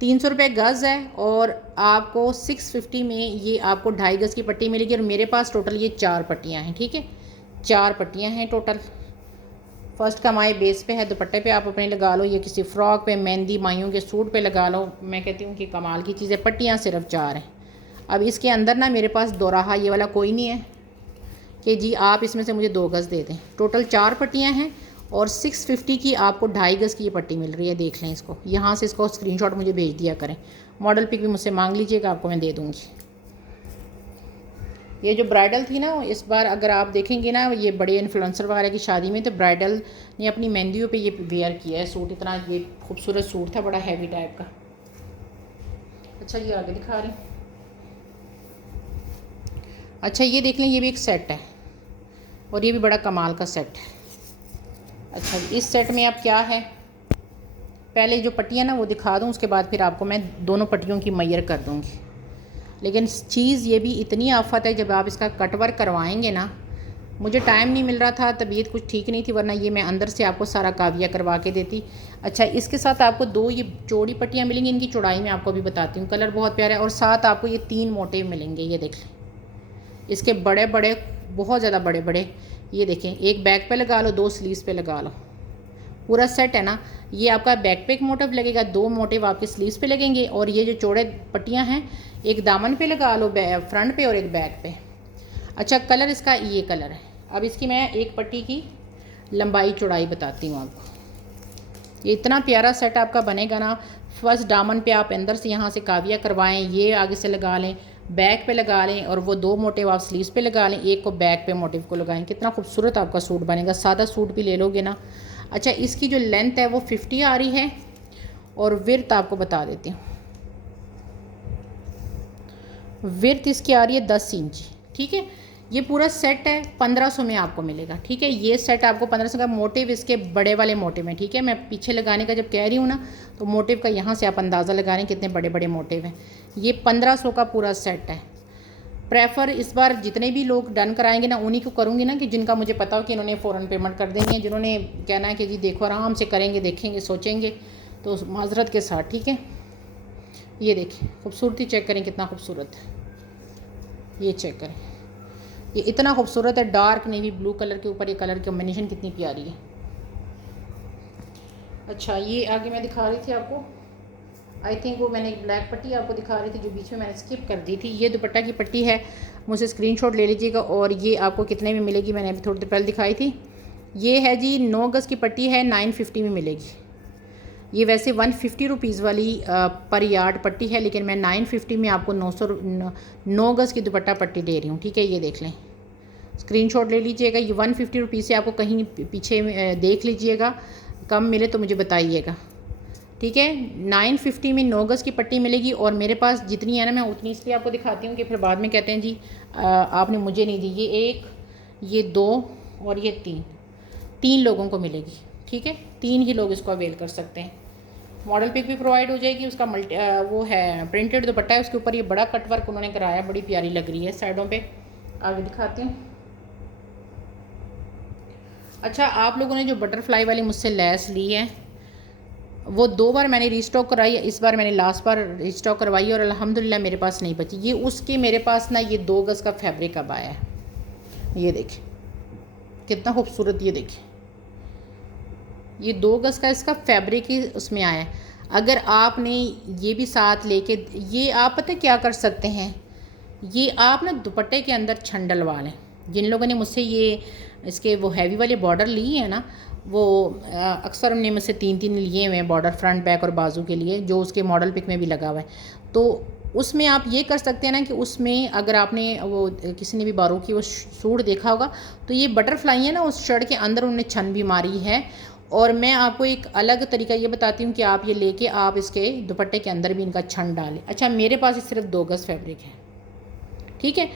300 रुपये गज़ है, और आपको 650 में ये आपको 2.5 गज़ की पट्टी मिलेगी। और मेरे पास टोटल ये 4 पट्टियाँ हैं। ठीक है, 4 पट्टियाँ हैं टोटल। फर्स्ट कमाई बेस पे है, दुपट्टे पे आप अपने लगा लो, ये किसी फ्रॉक पे, मेहंदी माइयों के सूट पे लगा लो। मैं कहती हूँ कि कमाल की चीज़ है। पट्टियाँ सिर्फ 4 हैं। अब इसके अंदर ना मेरे पास दोराहा ये वाला कोई नहीं है कि जी आप इसमें से मुझे 2 गज़ दे दें। टोटल 4 पट्टियाँ हैं और 650 की आपको 2.5 गज़ की ये पट्टी मिल रही है। देख लें इसको, यहाँ से इसको स्क्रीनशॉट मुझे भेज दिया करें। मॉडल पिक भी मुझसे मांग लीजिएगा, आपको मैं दे दूँगी। ये जो ब्राइडल थी ना, इस बार अगर आप देखेंगे ना, ये बड़े इन्फ्लुएंसर वगैरह की शादी में तो ब्राइडल ने अपनी मेहंदियों पे ये वेयर किया है सूट। इतना ये खूबसूरत सूट था, बड़ा हैवी टाइप का। अच्छा ये आगे दिखा रही हूँ। अच्छा ये देख लें, ये भी एक सेट है और ये भी बड़ा कमाल का सेट है। अच्छा इस सेट में अब क्या है, पहले जो पट्टियाँ ना वो दिखा दूँ, उसके बाद फिर आपको मैं दोनों पट्टियों की मैयर कर दूँगी। लेकिन चीज़ ये भी इतनी आफत है, जब आप इसका कटवर्क करवाएंगे ना, मुझे टाइम नहीं मिल रहा था, तबीयत कुछ ठीक नहीं थी, वरना ये मैं अंदर से आपको सारा काविया करवा के देती। अच्छा इसके साथ आपको 2 ये चौड़ी पट्टियाँ मिलेंगी, इनकी चौड़ाई मैं आपको अभी बताती हूँ। कलर बहुत प्यारा है और साथ आपको ये 3 मोटिव मिलेंगे। ये देख लें, इसके बड़े बड़े, बहुत ज़्यादा बड़े बड़े। ये देखें, एक बैक पे लगा लो, 2 स्लीव्स पे लगा लो, पूरा सेट है ना। ये आपका बैक पे एक मोटिव लगेगा, 2 मोटिव आपके स्लीव्स पे लगेंगे और ये जो चौड़े पट्टियाँ हैं एक दामन पे लगा लो, फ्रंट पे और एक बैक पे। अच्छा कलर इसका ये कलर है। अब इसकी मैं एक पट्टी की लंबाई चौड़ाई बताती हूँ आपको। ये इतना प्यारा सेट आपका बनेगा ना। फर्स्ट दामन पे आप अंदर से यहाँ से काविया करवाएं, ये आगे से लगा लें, बैक पे लगा लें और वो 2 मोटिव आप स्लीव्स पे लगा लें, एक को बैक पे मोटिव को लगाएं। कितना खूबसूरत आपका सूट बनेगा। सादा सूट भी ले लोगे ना। अच्छा इसकी जो लेंथ है वो 50 आ रही है और विर्थ आपको बता देती हूँ। विर्थ इसकी आ रही है 10 इंच। ठीक है, ये पूरा सेट है 1500 में आपको मिलेगा। ठीक है, ये सेट आपको 1500 का। मोटिव इसके बड़े वाले मोटिव हैं। ठीक है, मैं पीछे लगाने का जब कह रही हूँ ना, तो मोटिव का यहाँ से आप अंदाज़ा लगा रहे हैं कितने बड़े बड़े मोटिव हैं। ये 1500 का पूरा सेट है। प्रेफर इस बार जितने भी लोग डन कराएंगे ना, उन्हीं को करूँगी ना, कि जिनका मुझे पता हो कि इन्होंने फ़ौरन पेमेंट कर देंगे। जिन्होंने कहना है कि जी देखो आराम से करेंगे, देखेंगे, सोचेंगे, तो माजरत के साथ। ठीक है, ये देखिए खूबसूरती चेक करें, कितना खूबसूरत है। ये चेक करें, ये इतना खूबसूरत है। डार्क नेवी ब्लू कलर के ऊपर ये कलर कॉम्बिनेशन कितनी प्यारी है। अच्छा ये आगे मैं दिखा रही थी आपको, आई थिंक वो मैंने एक ब्लैक पट्टी आपको दिखा रही थी जो बीच में मैंने स्किप कर दी थी। ये दुपट्टा की पट्टी है, मुझसे स्क्रीनशॉट ले लीजिएगा। और ये आपको कितने में मिलेगी, मैंने अभी थोड़ी देर पहले दिखाई थी। ये है जी 9 गज़ की पट्टी है, 950 में मिलेगी। ये वैसे 150 रुपीज़ वाली पर यार्ड पट्टी है, लेकिन मैं 950 में आपको 9 गज़ की दुपट्टा पट्टी दे रही हूँ। ठीक है, ये देख लें, स्क्रीनशॉट ले लीजिएगा। ये 150 रुपीज़ से आपको कहीं पीछे देख लीजिएगा, कम मिले तो मुझे बताइएगा। ठीक है, 950 में 9 गज़ की पट्टी मिलेगी। और मेरे पास जितनी है ना, मैं उतनी इसलिए आपको दिखाती हूँ कि फिर बाद में कहते हैं जी आपने मुझे नहीं दी। ये 1, ये 2 और ये 3 लोगों को मिलेगी। ठीक है, 3 ही लोग इसको अवेल कर सकते हैं। मॉडल पिक भी प्रोवाइड हो जाएगी। उसका वो है प्रिंटेड दुपट्टा है, उसके ऊपर ये बड़ा कट वर्क उन्होंने कराया, बड़ी प्यारी लग रही है साइडों पे। आगे दिखाती हूँ। अच्छा आप लोगों ने जो बटरफ्लाई वाली मुझसे लेस ली है, वो 2 बार मैंने रीस्टॉक कराई, इस बार मैंने लास्ट बार रीस्टॉक करवाई और अल्हम्दुलिल्लाह मेरे पास नहीं बची। ये उसके मेरे पास ना ये 2 गज़ का फैब्रिक अब आया है। ये देखिए कितना खूबसूरत, ये देखिए ये 2 गज़ का इसका फैब्रिक ही उसमें आया है। अगर आपने ये भी साथ लेके, ये आप पता क्या कर सकते हैं, ये आप ना दुपट्टे के अंदर छन डलवा लें। जिन लोगों ने मुझसे ये इसके वो हैवी वाले बॉर्डर लिए हैं ना, वो अक्सर हमने मुझसे 3 लिए हुए हैं बॉर्डर, फ्रंट बैक और बाजू के लिए, जो उसके मॉडल पिक में भी लगा हुआ है। तो उसमें आप ये कर सकते हैं ना कि उसमें अगर आपने वो किसी ने भी बारू की वो सूट देखा होगा, तो ये बटरफ्लाई है ना, उस शर्ट के अंदर उन्होंने छन भी मारी है। और मैं आपको एक अलग तरीका ये बताती हूँ कि आप ये लेके आप इसके दुपट्टे के अंदर भी इनका छन डालें। अच्छा मेरे पास सिर्फ 2 गज़ फैब्रिक है। ठीक है,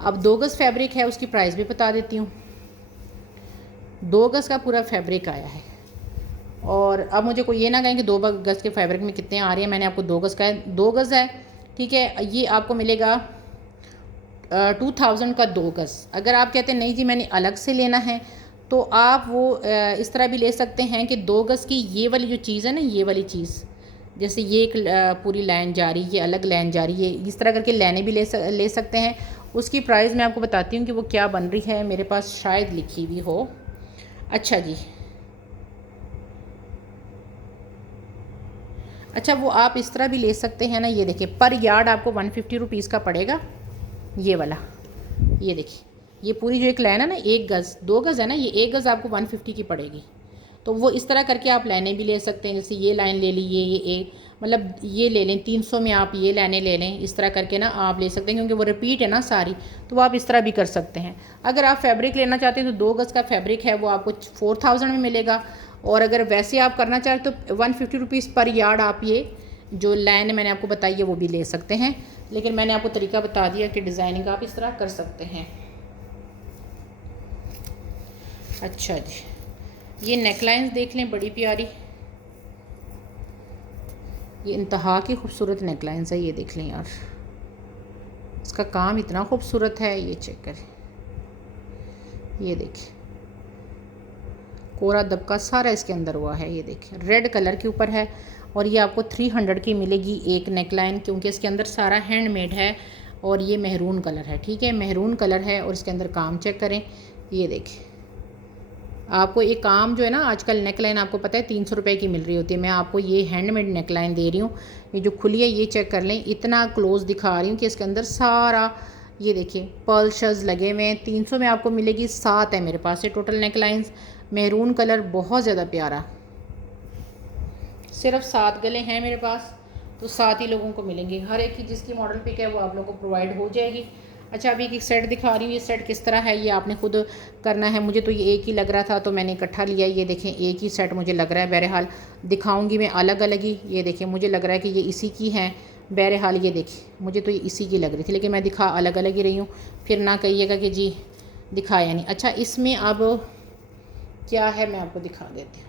अब 2 गज़ फैब्रिक है, उसकी प्राइस भी बता देती हूँ। 2 गज़ का पूरा फैब्रिक आया है। और अब मुझे कोई ये ना कहें कि 2 गज़ के फैब्रिक में कितने आ रहे हैं। मैंने आपको 2 गज़ का है, 2 गज़ है। ठीक है, ये आपको मिलेगा 2000 का 2 गज़। अगर आप कहते हैं नहीं जी मैंने अलग से लेना है, तो आप वो इस तरह भी ले सकते हैं कि 2 गज़ की ये वाली जो चीज़ है ना, ये वाली चीज़, जैसे ये एक पूरी लाइन जा रही है, ये अलग लाइन जा रही है, इस तरह करके लाइनें भी ले सकते हैं। उसकी प्राइस मैं आपको बताती हूँ कि वो क्या बन रही है, मेरे पास शायद लिखी हुई हो। अच्छा जी, अच्छा वो आप इस तरह भी ले सकते हैं ना। ये देखिए पर यार्ड आपको 150 रुपीज़ का पड़ेगा, ये वाला। ये देखिए ये पूरी जो एक लाइन है ना, 1 गज़ 2 गज़ है ना, ये 1 गज़ आपको 150 की पड़ेगी। तो वो इस तरह करके आप लाइनें भी ले सकते हैं। जैसे ये लाइन ले ली, ये मतलब ये ले लें 300 में, आप ये लाइनें ले लें। इस तरह करके ना आप ले सकते हैं, क्योंकि वो रिपीट है ना सारी, तो वो आप इस तरह भी कर सकते हैं। अगर आप फैब्रिक लेना चाहते हैं तो 2 गज़ का फैब्रिक है वो आपको 4000 में मिलेगा। और अगर वैसे आप करना चाहें तो 150 रुपीज़ पर यार्ड आप ये जो लाइन मैंने आपको बताई है वो भी ले सकते हैं। लेकिन मैंने आपको तरीका बता दिया कि डिज़ाइनिंग आप इस तरह कर सकते हैं। अच्छा जी, ये नेकलाइंस देख लें, बड़ी प्यारी, ये इंतहा की खूबसूरत नेकलाइंस है। ये देख लें यार, इसका काम इतना खूबसूरत है। ये चेक करें, ये देखिए कोरा दबका सारा इसके अंदर हुआ है। ये देखिए रेड कलर के ऊपर है। और ये आपको 300 की मिलेगी एक नेकलाइन, क्योंकि इसके अंदर सारा हैंडमेड है। और ये मेहरून कलर है, ठीक है, मेहरून कलर है। और इसके अंदर काम चेक करें, ये देखिए आपको एक काम जो है ना, आजकल नेकलाइन आपको पता है 300 रुपये की मिल रही होती है। मैं आपको ये हैंडमेड नेकलाइन दे रही हूँ। ये जो खुली है ये चेक कर लें, इतना क्लोज दिखा रही हूँ कि इसके अंदर सारा ये देखिए पर्ल्स लगे हुए हैं। 300 में आपको मिलेगी। 7 है मेरे पास ये टोटल नेकलाइंस। मेहरून कलर बहुत ज़्यादा प्यारा, सिर्फ 7 गले हैं मेरे पास, तो 7 ही लोगों को मिलेंगे। हर एक की जिसकी मॉडल पिक है वो आप लोगों को प्रोवाइड हो जाएगी। अच्छा, अभी एक सेट दिखा रही हूँ। ये सेट किस तरह है ये आपने खुद करना है। मुझे तो ये एक ही लग रहा था तो मैंने इकट्ठा लिया। ये देखें एक ही सेट मुझे लग रहा है। बहरहाल दिखाऊंगी मैं अलग अलग ही। ये देखें मुझे लग रहा है कि ये इसी की है। बहरहाल ये देखिए मुझे तो ये इसी की लग रही थी, लेकिन मैं दिखा अलग अलग ही रही हूँ, फिर ना कहिएगा कि जी दिखाया नहीं। अच्छा, इसमें अब क्या है मैं आपको दिखा देती हूँ।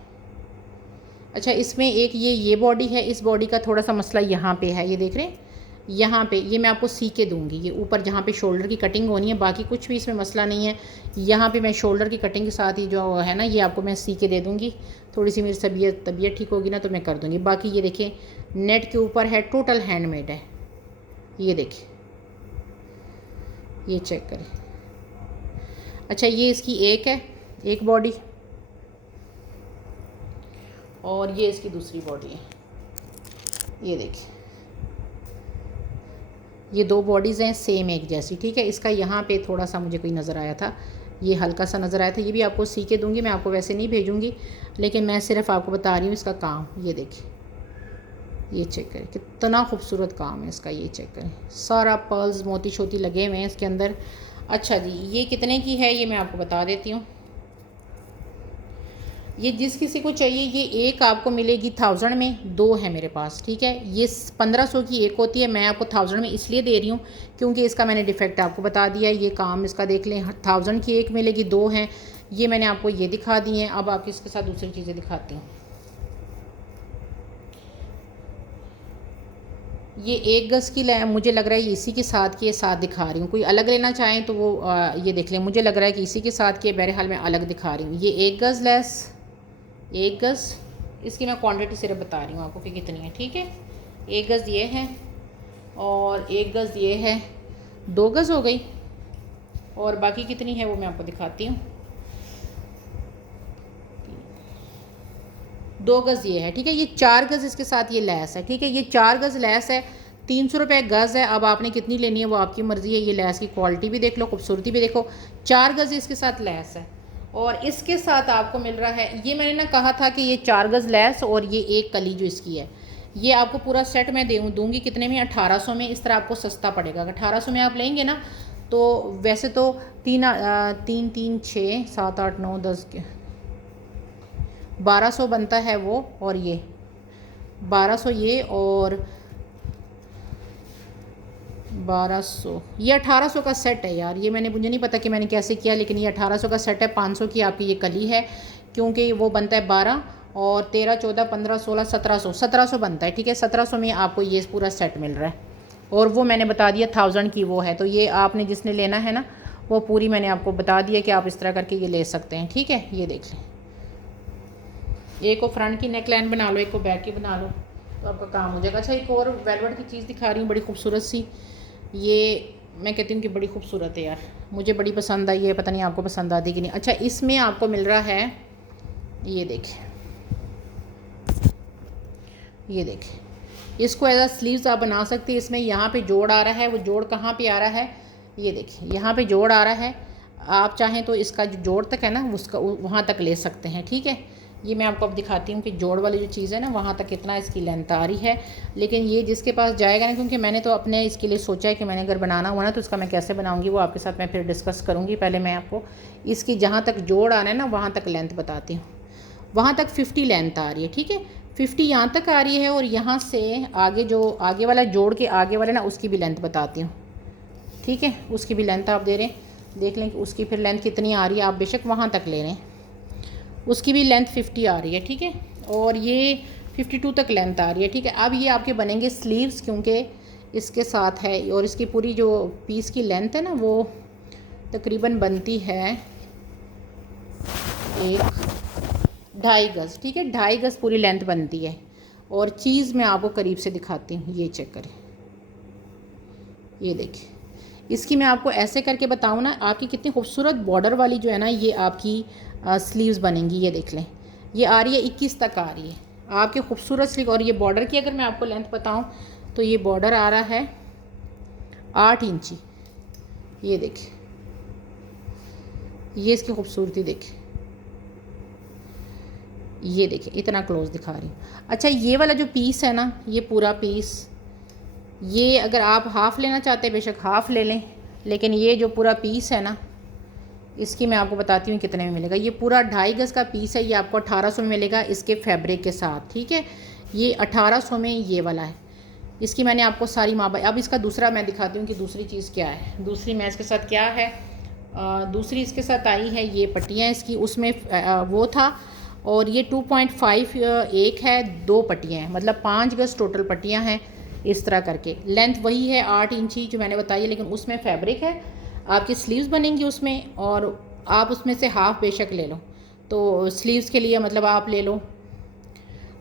अच्छा, इसमें एक ये बॉडी है। इस बॉडी का थोड़ा सा मसला यहाँ पे है, ये देख रहे हैं यहाँ पे, ये मैं आपको सी के दूंगी। ये ऊपर जहाँ पे शोल्डर की कटिंग होनी है, बाकी कुछ भी इसमें मसला नहीं है। यहाँ पे मैं शोल्डर की कटिंग के साथ ही जो है ना, ये आपको मैं सी के दे दूँगी। थोड़ी सी मेरी तबीयत ठीक होगी ना तो मैं कर दूँगी। बाकी ये देखें नेट के ऊपर है, टोटल हैंडमेड है। ये देखिए, ये चेक करें। अच्छा, ये इसकी एक है, एक बॉडी, और ये इसकी दूसरी बॉडी है। ये देखिए ये 2 बॉडीज़ हैं सेम एक जैसी, ठीक है। इसका यहाँ पे थोड़ा सा मुझे कोई नज़र आया था, ये हल्का सा नज़र आया था। ये भी आपको सी के दूँगी, मैं आपको वैसे नहीं भेजूँगी, लेकिन मैं सिर्फ आपको बता रही हूँ इसका काम। ये देखिए, ये चेक करें कितना खूबसूरत काम है इसका। ये चेक करें सारा पर्ल्स मोती शोती लगे हुए हैं इसके अंदर। अच्छा जी, ये कितने की है ये मैं आपको बता देती हूँ। ये जिस किसी को चाहिए, ये एक आपको मिलेगी 1000 में, 2 है मेरे पास, ठीक है। ये 1500 की एक होती है, मैं आपको 1000 में इसलिए दे रही हूँ क्योंकि इसका मैंने डिफेक्ट आपको बता दिया है। ये काम इसका देख लें, 1000 की एक मिलेगी, 2 हैं। ये मैंने आपको ये दिखा दी हैं। अब आपको इसके साथ दूसरी चीज़ें दिखाती हूँ। ये 1 गज़ की मुझे लग रहा है इसी के साथ की, ये साथ दिखा रही हूँ। कोई अलग लेना चाहें तो वो ये देख लें। मुझे लग रहा है कि इसी के साथ की, बहरहाल मैं अलग दिखा रही हूँ। ये 1 गज़ लेस, 1 गज़, इसकी मैं क्वांटिटी सिर्फ बता रही हूँ आपको कि कितनी है, ठीक है। 1 गज़ ये है और 1 गज़ ये है, 2 गज़ हो गई। और बाकी कितनी है वो मैं आपको दिखाती हूँ। 2 गज़ ये है, ठीक है। ये 4 गज़ इसके साथ ये लैस है, ठीक है। ये 4 गज़ लैस है, 300 रुपये गज़ है। अब आपने कितनी लेनी है वो आपकी मर्ज़ी है। ये लैस की क्वालिटी भी देख लो, खूबसूरती भी देखो। 4 गज़ इसके साथ लैस है और इसके साथ आपको मिल रहा है, ये मैंने ना कहा था कि ये 4 गज़ लैस और ये एक कली जो इसकी है, ये आपको पूरा सेट मैं दूँगी कितने में, 1800 में। इस तरह आपको सस्ता पड़ेगा। अगर 1800 में आप लेंगे ना तो वैसे तो 3 6 7 8 9 10 1200 बनता है वो, और ये 1200 ये, और 1200 ये 1800 का सेट है यार। ये मुझे नहीं पता कि मैंने कैसे किया, लेकिन ये 1800 का सेट है। 500 की आपकी ये कली है, क्योंकि वो बनता है 12 और 13 14 15 16 1700 बनता है, ठीक है। 1700 में आपको ये पूरा सेट मिल रहा है। और वो मैंने बता दिया 1000 की वो है। तो ये आपने जिसने लेना है ना, वो पूरी मैंने आपको बता दिया कि आप इस तरह करके ये ले सकते हैं, ठीक है। ये देख लें, एक को फ्रंट की नेकलाइन बना लो, एक को बैक की बना लो, तो आपका काम हो जाएगा। अच्छा, एक और वेलवेट की चीज़ दिखा रही हूँ, बड़ी खूबसूरत सी। ये मैं कहती हूँ कि बड़ी खूबसूरत है यार, मुझे बड़ी पसंद आई है, पता नहीं आपको पसंद आती कि नहीं। अच्छा, इसमें आपको मिल रहा है, ये देखिए, ये देखिए, इसको एज आ स्लीव्स आप बना सकते हैं। इसमें यहाँ पे जोड़ आ रहा है, वो जोड़ कहाँ पे आ रहा है, ये देखिए यहाँ पे जोड़ आ रहा है। आप चाहें तो इसका जो जोड़ तक है ना उसका वहाँ तक ले सकते हैं, ठीक है। ये मैं आपको अब दिखाती हूँ कि जोड़ वाली जो चीज़ है ना वहाँ तक कितना इसकी लेंथ आ रही है। लेकिन ये जिसके पास जाएगा ना, क्योंकि मैंने तो अपने इसके लिए सोचा है कि मैंने अगर बनाना हुआ ना तो इसका मैं कैसे बनाऊँगी वो आपके साथ मैं फिर डिस्कस करूँगी। पहले मैं आपको इसकी जहाँ तक जोड़ आना है ना वहाँ तक लेंथ बताती हूँ। वहाँ तक 50 लेंथ आ रही है, ठीक है, 50 यहाँ तक आ रही है। और यहाँ से आगे जो आगे वाला जोड़ के आगे वाले ना उसकी भी लेंथ बताती हूँ, ठीक है। उसकी भी लेंथ आप दे रहे हैं, देख लें कि उसकी फिर लेंथ कितनी आ रही है। आप बेशक वहाँ तक ले रहे हैं, उसकी भी लेंथ 50 आ रही है, ठीक है। और ये 52 तक लेंथ आ रही है, ठीक है। अब ये आपके बनेंगे स्लीव्स, क्योंकि इसके साथ है। और इसकी पूरी जो पीस की लेंथ है ना वो तकरीबन बनती है 2.5 गज़, ठीक है। 2.5 गज़ पूरी लेंथ बनती है। और चीज़ मैं आपको करीब से दिखाती हूँ, ये चेक करें, ये देखिए। इसकी मैं आपको ऐसे करके बताऊँ ना, आपकी कितनी खूबसूरत बॉर्डर वाली जो है ना ये आपकी स्लीव्स बनेंगी। ये देख लें, ये आ रही है 21 तक आ रही है आपकी खूबसूरत स्लीव। और ये बॉर्डर की अगर मैं आपको लेंथ बताऊँ तो ये बॉर्डर आ रहा है 8 इंची। ये देखिए, ये इसकी खूबसूरती देखिए, ये देखिए, इतना क्लोज दिखा रही हूँ। अच्छा, ये वाला जो पीस है ना, ये पूरा पीस, ये अगर आप हाफ़ लेना चाहते हैं बेशक हाफ़ ले लें, लेकिन ये जो पूरा पीस है ना इसकी मैं आपको बताती हूँ कितने में मिलेगा। ये पूरा 2.5 गज़ का पीस है, ये आपको 1800 में मिलेगा इसके फैब्रिक के साथ, ठीक है। ये 1800 में ये वाला है। इसकी मैंने आपको सारी अब इसका दूसरा मैं दिखाती हूँ कि दूसरी चीज़ क्या है। दूसरी मैं इसके साथ क्या है, दूसरी इसके साथ आई है ये पट्टियाँ इसकी, उसमें वो था। और ये 2.5 एक है, 2 पट्टियाँ हैं, मतलब 5 गज़ टोटल पट्टियाँ हैं। इस तरह करके लेंथ वही है 8 इंची जो मैंने बताई है, लेकिन उसमें फैब्रिक है। आपकी स्लीव्स बनेंगी उसमें, और आप उसमें से हाफ़ बेशक ले लो। तो स्लीव्स के लिए मतलब आप ले लो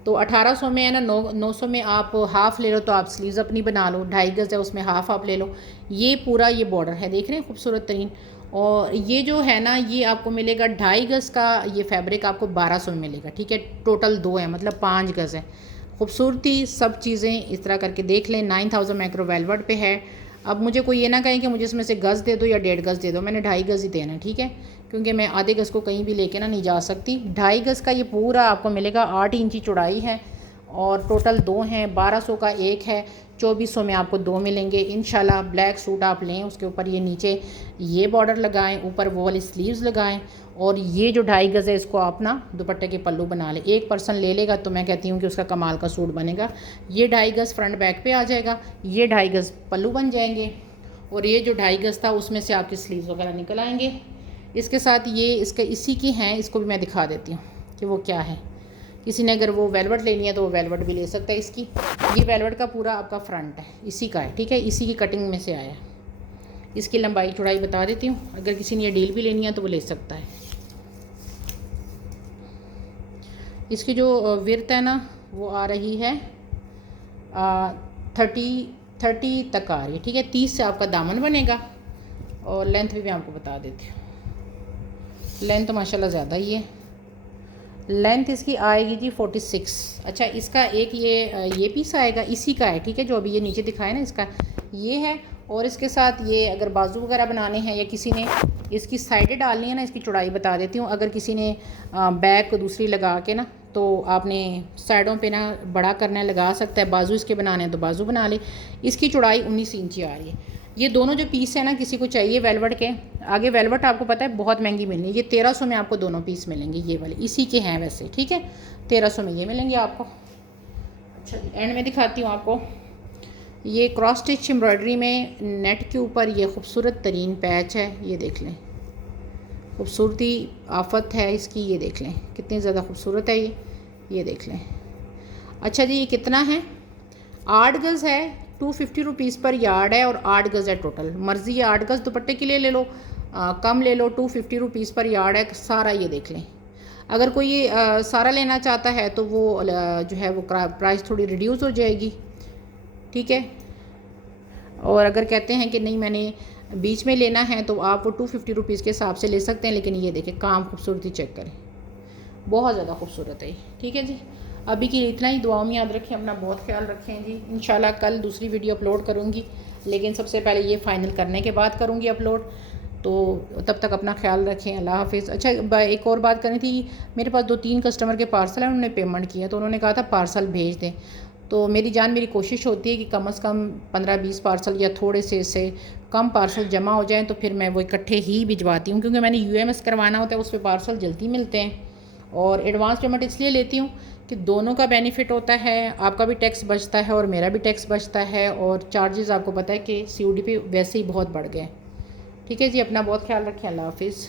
तो 1800 में है ना, 900 में आप हाफ़ ले लो तो आप स्लीव्स अपनी बना लो। 2.5 गज़ है, उसमें हाफ़ आप ले लो। ये पूरा ये बॉर्डर है, देख रहे हैं, खूबसूरत तरीन। और ये जो है ना ये आपको मिलेगा 2.5 गज़ का, ये फैब्रिक आपको 1200 में मिलेगा, ठीक है। टोटल 2 है, मतलब 5 गज़ है। खूबसूरती सब चीज़ें इस तरह करके देख लें। 9000 माइक्रो वेलवेट पे है। अब मुझे कोई ये ना कहें कि मुझे इसमें से गज़ दे दो या 1.5 गज़ दे दो, मैंने 2.5 गज़ ही देना है, ठीक है, क्योंकि मैं आधे गज़ को कहीं भी लेके ना नहीं जा सकती। 2.5 गज़ का ये पूरा आपको मिलेगा, 8 इंची चौड़ाई है और टोटल 2 हैं। 1200 का एक है, 2400 में आपको 2 मिलेंगे इंशाल्लाह। ब्लैक सूट आप लें, उसके ऊपर ये नीचे ये बॉर्डर लगाएं, ऊपर वो वाली स्लीव्स लगाएं, और ये जो 2.5 गज़ है इसको आप ना दुपट्टे के पल्लू बना लें। एक पर्सन ले लेगा तो मैं कहती हूँ कि उसका कमाल का सूट बनेगा। ये 2.5 गज़ फ्रंट बैक पे आ जाएगा, ये 2.5 गज़ पल्लू बन जाएंगे, और ये जो 2.5 गज़ था उसमें से आपकी स्लीव्स वगैरह निकल आएंगे। इसके साथ ये इसके इसी की हैं, इसको भी मैं दिखा देती हूँ कि वो क्या है। किसी ने अगर वो वेलवेट लेनी है तो वो वेलवेट भी ले सकता है इसकी। ये वेलवेट का पूरा आपका फ्रंट है, इसी का है, ठीक है, इसी की कटिंग में से आया है। इसकी लंबाई चौड़ाई बता देती हूँ, अगर किसी ने ये डील भी लेनी है तो वो ले सकता है। इसकी जो विर्थ है ना वो आ रही है 30 तक आ रही है, ठीक है। 30 से आपका दामन बनेगा। और लेंथ भी मैं आपको बता देती हूँ, लेंथ तो माशाल्लाह ज़्यादा ही है। लेंथ इसकी आएगी जी 46। अच्छा, इसका एक ये पीस आएगा, इसी का है, ठीक है, जो अभी ये नीचे दिखाया ना इसका ये है। और इसके साथ ये अगर बाजू वगैरह बनाने हैं या किसी ने इसकी साइडें डालनी है ना, इसकी चौड़ाई बता देती हूँ। अगर किसी ने बैक को दूसरी लगा के ना, तो आपने साइडों पे ना बड़ा करना है, लगा सकता है। बाजू इसके बनाने हैं तो बाजू बना ले। इसकी चौड़ाई 19 इंची आ रही है। ये दोनों जो पीस है ना, किसी को चाहिए वेलवेट के, आगे वेलवेट आपको पता है बहुत महंगी मिलनी है। ये 1300 में आपको दोनों पीस मिलेंगे, ये वाले इसी के हैं वैसे, ठीक है। 1300 में ये मिलेंगे आपको। अच्छा, एंड में दिखाती हूँ आपको। ये क्रॉस स्टिच एम्ब्रॉयडरी में नेट के ऊपर ये खूबसूरत तरीन पैच है, ये देख लें, खूबसूरती आफत है इसकी, ये देख लें कितनी ज़्यादा खूबसूरत है ये देख लें। अच्छा जी, ये कितना है, 8 गज़ है, 250 रुपीज़ पर यार्ड है, और 8 गज़ है टोटल। मर्ज़ी है 8 गज़ दुपट्टे के लिए ले लो, कम ले लो, 250 रुपीज़ पर यार्ड है सारा, ये देख लें। अगर कोई ये सारा लेना चाहता है तो वो जो है वो प्राइस थोड़ी रिड्यूस हो जाएगी, ठीक है। और अगर कहते हैं कि नहीं मैंने बीच में लेना है तो आप वो 250 रुपीज़ के हिसाब से ले सकते हैं। लेकिन ये देखें, काम खूबसूरती चेक करें, बहुत ज़्यादा खूबसूरत है, ठीक है जी। अभी की इतना ही, दुआओं में याद रखें, अपना बहुत ख्याल रखें जी। इंशाल्लाह कल दूसरी वीडियो अपलोड करूँगी, लेकिन सबसे पहले ये फ़ाइनल करने के बाद करूँगी अपलोड। तो तब तक अपना ख्याल रखें। अल्लाह हाफ़िज़। अच्छा, एक और बात करनी थी, मेरे पास 2-3 कस्टमर के पार्सल हैं, उन्होंने पेमेंट किया तो उन्होंने कहा था पार्सल भेज दें। तो मेरी कोशिश होती है कि कम से कम 15-20 पार्सल या थोड़े से कम पार्सल जमा हो जाएं, तो फिर मैं वो इकट्ठे ही भिजवाती हूँ, क्योंकि मैंने UMS करवाना होता है, उस पर पार्सल जल्दी मिलते हैं। और एडवांस पेमेंट इसलिए लेती हूँ कि दोनों का बेनिफिट होता है, आपका भी टैक्स बचता है और मेरा भी टैक्स बचता है, और चार्जेस आपको पता है कि COD पे वैसे ही बहुत बढ़ गए। ठीक है जी, अपना बहुत ख्याल रखें। अल्लाह हाफ़िज़।